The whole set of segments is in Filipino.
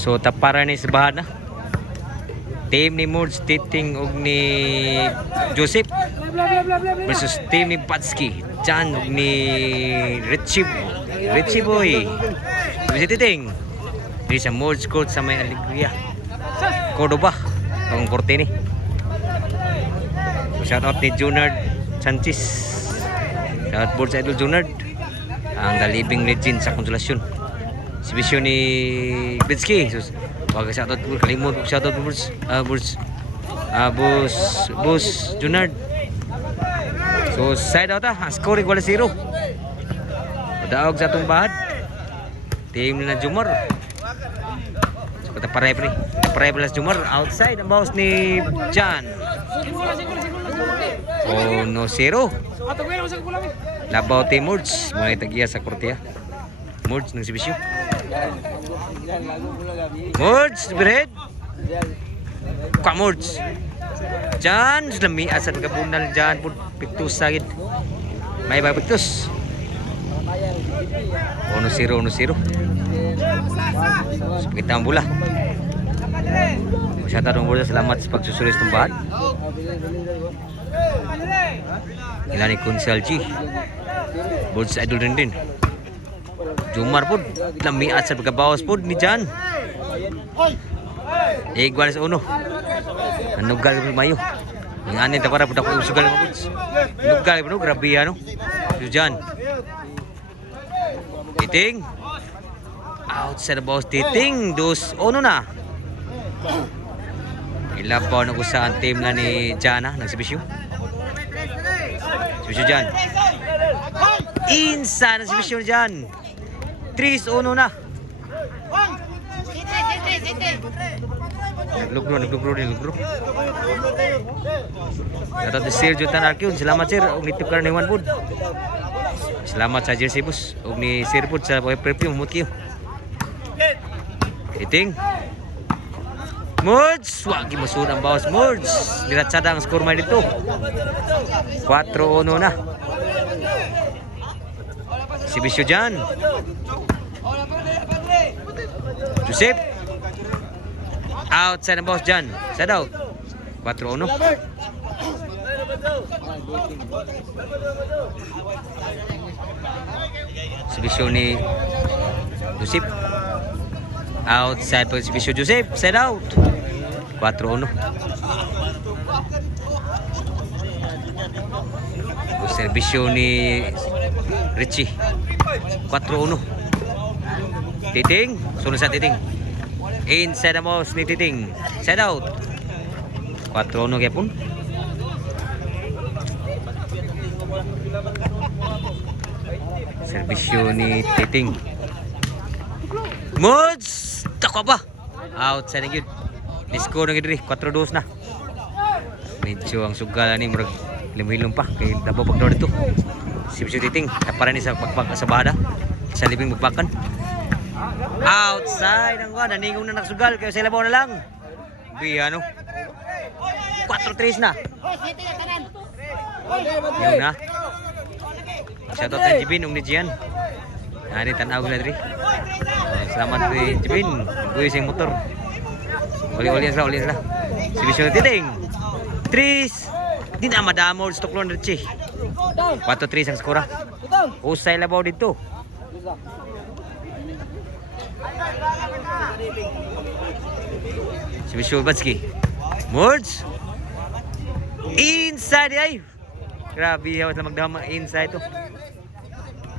So tapara ni sa bahan na. Team ni Mods Titing ug ni Joseph versus team ni Patsky Chan ug ni Richie Boy. Bisa Titing. Di sa Mods Court sa may Alegria. Cordoba. Ang korte ni. So, shout out ni Junard Sanchez. Shout out board sa Idol Junard. Ang the living legend sa Konsolasyon. Si Bisyo ni Bitsky. So, wag shoutout po, kalimut po shoutout po Boss Junard. So side out score igual 0. Padaog sa atong bahad. Team ni na Jumar. So paray plus Jumar outside ang boss ni Jan. Oh no 0. Labaw team Mords, mga tagiya sa Kortea. Mords ng Sibisyo. Mords, bered. Kamords. Jan, lami asad kabunal Jan pud piktus sagid. May ba piktus? 1-0. So kita ang bola. Masyata dong bola, salamat sa pagsusulis ng bahan. Ilan ni Kunsalji. Board sa Idol din. Jumar pud lami at sa pagkabawas pud ni Jan. Igual sa uno. Nugal pud mayo. Ngani ta para pud ako usugal mo pud. Nugal pud grabe ano. Si Jan. Titing. Outside the box Titing. 2-1 na. Ilabaw na ko sa team na ni Jana ng Sibisyo. Sibisyo Jan. Inside ng Sibisyo Jan. 3-1 na. Naglugro. Dapat si Sir Jutan Arkyun. Selamat Sir. Og ni tukar ni Juan Bud. Selamat sa Jersey Bus. Og ni Sir Bud sa perfume mutkiyo. Iting. Mods. Wagi masud ang bawas Mods. Diratsada ang score man dito. 4-1 na. Si Bisyo Jan. Joseph. Outside ng boss Jan. Side out. 4-1. Si Bisyo ni Joseph. Outside po si Bisyo Joseph. Side out. 4-1. Servisyo ni Richie. 4-1. Titing. Sunod sa Titing. Inside the mouse ni Titing. Side out. 4-1 kaya pun. Servisyo ni Titing. Mods. Tako ba? Outside na yun. Nisko na gini. 4-2 na. Medyo ang sugal ni murag limilong pa. Kaya dapat pagdawad ito. Servisyo Titing. Kapara ni sa pagpag sa bahada. Sa libing magbakan. Outside ang kuha. Naningong na naksugal. Kaya sa labaw na lang. Biyano. 4-3 na. Yun na. Shoutout na Jibin. Ung ni Jian. Nari tanaw na diri. Selamat kay Jibin. Guyo sing motor. Uli-ulian sila. Si Bisyo Titing. 3. Di na madamo. Stoklon Richie. 4-3 ang skora. Usay labaw dito. Si Bisyo Batsky. Mords. Inside ay. Grabe hawas na magdama inside to.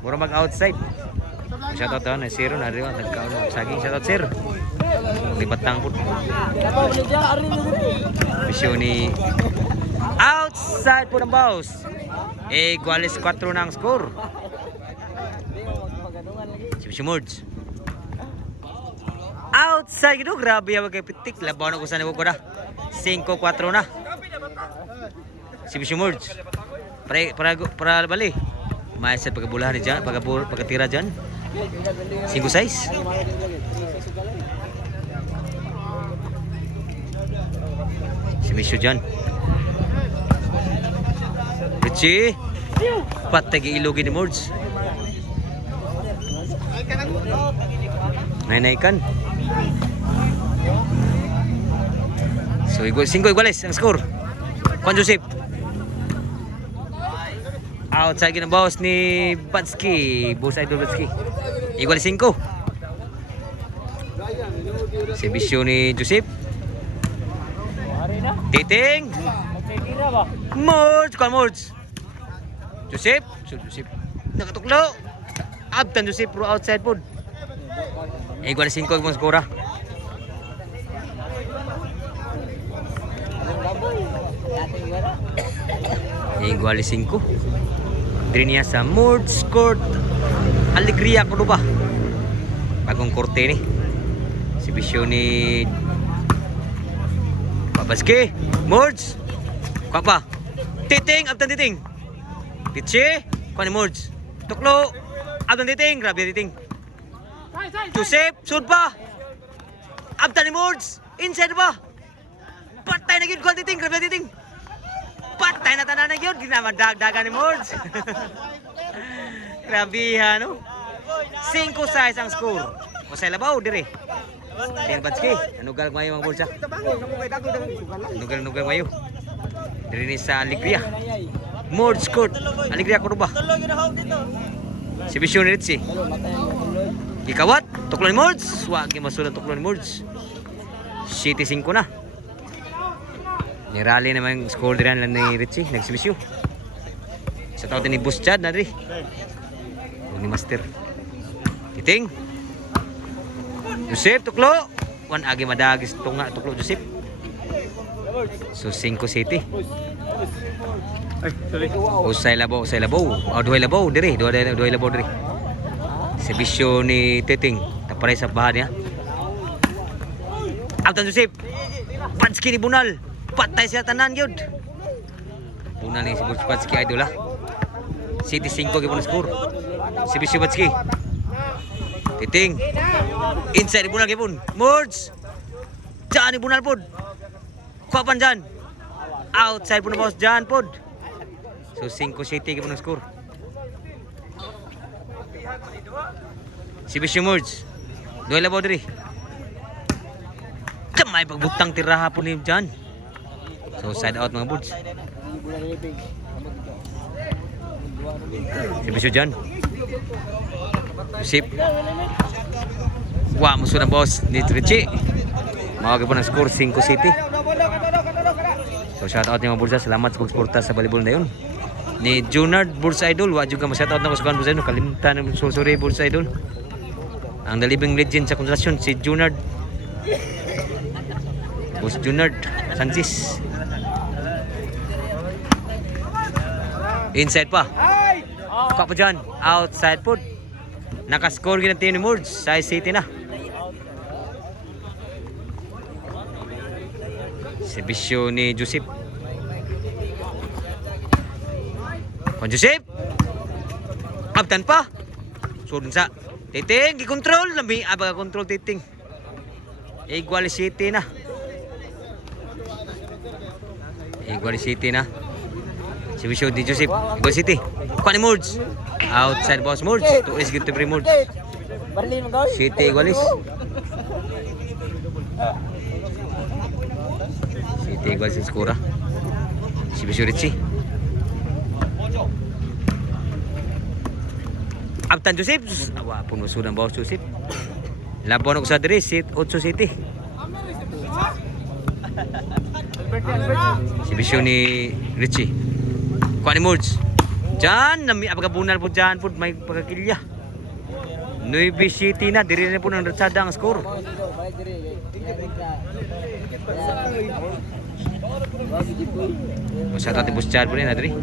Mura mag-outside. Shoutout na Sir na rin nagkaon saging shoutout Sir. Libatang pud. Bisyo ni outside po ng boss. Iguales 4 na ang score. Si Bisyo Mords. Outside gitu, grabe yung kay pitik. Labaw na ko sa nabog ko na. 5-4 na. Si Bisyo Mords. Para bali. May sa pagkabulahan ni dyan, pagkatira dyan. 5-6. Si Bisyo dyan. Richie. Patay ilogin ni Mords. Nainaikan. So, 5 iguales ang score. Juan Joseph. Outside ginabawas ni Batsky. Boss Idol Batsky. Iguales 5. Servisyo ni Joseph. Titing. Mords. Kuan Mords. Joseph. So, Joseph. Nakatuklo. Abtan Joseph pro outside po. Iguales 5 ang skora. Iguales 5. Diri niya sa Mords Court. Alegria ko ba? Bagong korte ni. Servisyo ni Papaski. Mords. Kuha pa. Titing. Abtan titing. Tiche. Kuha ni Mords. Tuklo. Abtan titing. Grabe titing. Joseph. Sud pa. Abtan ni Mords. Inside pa. Patay na yun. Kuha titing. Grabe titing. Patay na tanan na yun. Ginamadagan ni Mords. Grabe ha no. 5-6 ang score. O sa labaw dire. Tingnan Batsky. Anugal mayo mga bulsa. Anugal mayo. Dire ni sa Alegria. Mords Court. Alegria ko ba? Si Vision Ritzy. Gikawat. Tuklo ni Mords. Wag masulat tuklo ni Mords. City 5 na. Nirali naman yung score diyan lang ni Ritzy. Nagsibisyo. Sa tawag ni Boss Chad na dire. Ni Master. Titing. Joseph tuklo. Wan agi madagis tunga tuklo Joseph. So 5 City. Usay labaw. Duhay labaw dire. Duhay labaw dire. Servisyo ni Titing. Taparay sa bahan niya. Abtan Joseph. Batsky ni Bunal. Patay siya tanan yun. Bunal ni si Batsky idol ha. City 5 gipon score. Servisyo Batsky. Titing. Inside ni Bunal gipon. Mords. Diyan ni Bunal pod. Kuapan dyan. Outside po na boss dyan pod. So 5 City gipon score. Servisyo Mords. Duhay labaw diri. May pagbutang tiraha po ni dyan. So side out mga boards. Servisyo dyan. Sip. Wah, musuh na boss ni Trichi. Mawag po ng score 5 City. So shout out niya mga boards. Salamat sa pagsuporta sa volleyball na yun. Ni Junard Boards Idol. Wag juga ma-shout out na ko sa Boards Idol. Kalimtan ng susuri Boards Idol. Ang dalibing legend sa konsentrasyon si Junard. Boss Junard Sanchez. Inside pa. Kuha pa dyan. Outside po. Nakascore gina team ni Mords. Size City na. Servisyo ni Joseph. Juan Joseph. Abtan pa. Surun sa Titing. Gikontrol. Lambi. Abaga control Titing. Igual City na. Igual City na. Servisyo ni Joseph. Igual City. Kuha ni Mords. Outside boss Mords. To is good to bring Mords. City igualis. City igualis ang skora. Servisyo Ritzy. Abtan Joseph. Awa puno sudan boss Joseph. Labon ako sa diri. 8 City. Servisyo ni Ritzy. Kuha ni Mords. Diyan, apagabunal po dyan po, may pagkakilya. 9 City na, diri na po ng ratsada ang score. Masyata ti Boss Chad po rin na diri.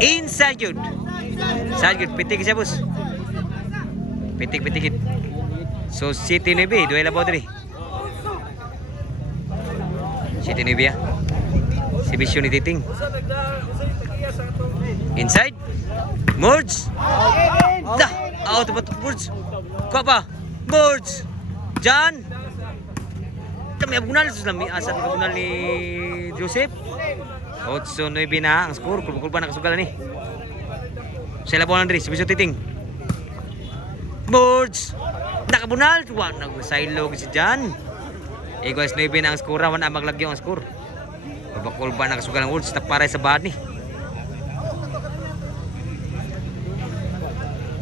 Inside yun. Inside yun, pitik siya boss. Pitik. So City 9, duhay labaw diri. City 9 ya. Servisyo ni Titing. Inside. Mords. Dah. Out of Mords. Kuha pa. Mords. Jan. Kami abunal. Lami asat abunal ni Joseph. 8-9 na ang score. Kulpa na kasugalan ni. Sila po lang diri. Servisyo Titing. Mords. Nakabunal. Nag-silo si Jan. Equals 9 na ang score, wala maglagyo ang score. Babakol ba nakasugal ang Woods na para sa bahad ni.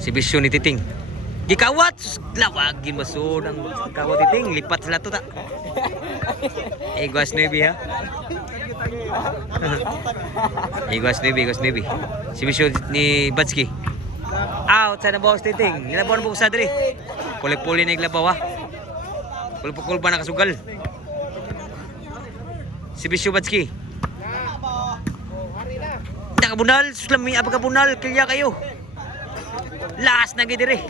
Si Bisyo ni Titing. Gikawat! Lawagin masod ang kawat Titing. Lipat sila to ta. Equals 9 ha. Equals 9. Si Bisyo ni Batski. Out sa nabawas Titing. Nilabaw na bukas sa diri. Puli-puli na iglabaw ha. Pulpukul ba nakasugal? Si Bisyo Batski. Nakabunal, suslami apagabunal, kaya kayo. Last na gidiri.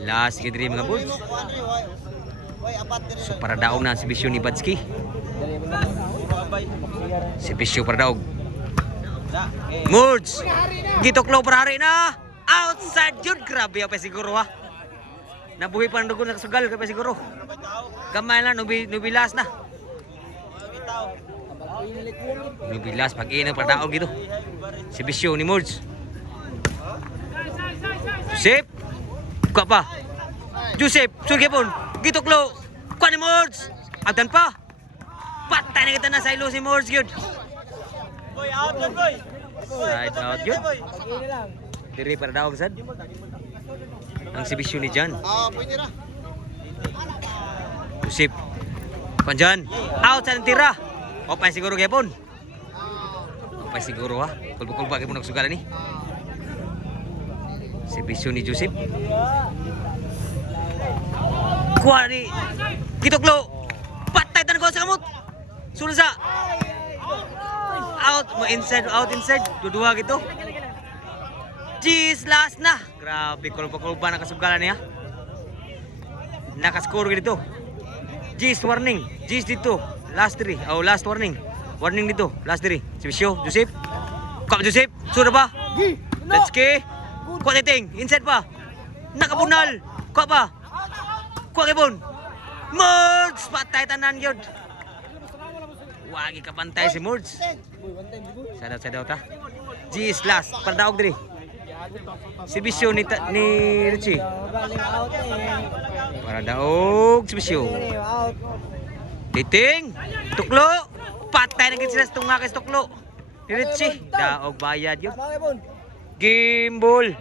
Last gidiri mga buds. So para daog na si Bisyo ni Batski. Si Bisyo para daog. Moods. Gituklo para hari na. Outside yun. Grabe pa siguro ha. Nabuhi pa ng dugo nakasugal kaya siguro. Gamay lang, nubilas na. Nubilas, pag-iinang pagdaog dito. Si Bisyo ni Moods. Joseph! Kuha pa. Joseph, sulkipon. Gituklo. Kuha ni Moods. Agdan pa. Patay na kita na sa ilo si Moods yun. Boy, out yun, boy. Side out yun. Diri para daog sad. Ang si Bisyo ni Jan. Pwede na. Joseph. Kuan out sa tira. Opay siguro gyapon. Opay siguro ha. Kulba-kulba gyapon nagsugalan ni. Si Bisyo ni Joseph. Kuha ni Gituklo. Patay tan ko sa kamot. Sunod sa out mo inside dua gitu. Jeez, last na. Grabe, kulba-kulba na kasugalan niya. Nakascore dito. Jeez, warning. Jeez dito. Last 3. Oh, last warning. Warning dito. Last 3. Si Bisyo, Joseph. Kuha Joseph. Sura ba? Let's go. Kuha Titing. Inside pa. Nakabunal. Kuha pa. Kuha kipon. Moods. Patay tanan yun. Wagi ka pantay si Moods. Sadaw ta. Jeez, last. Pardaog diri. Si Bisyo ni Richie. Para daog si Bisyo. Titing, tuklo. Patay na gid sila sa tungakis tuklo. Ni Richie, daog bayad yun. Gimbal.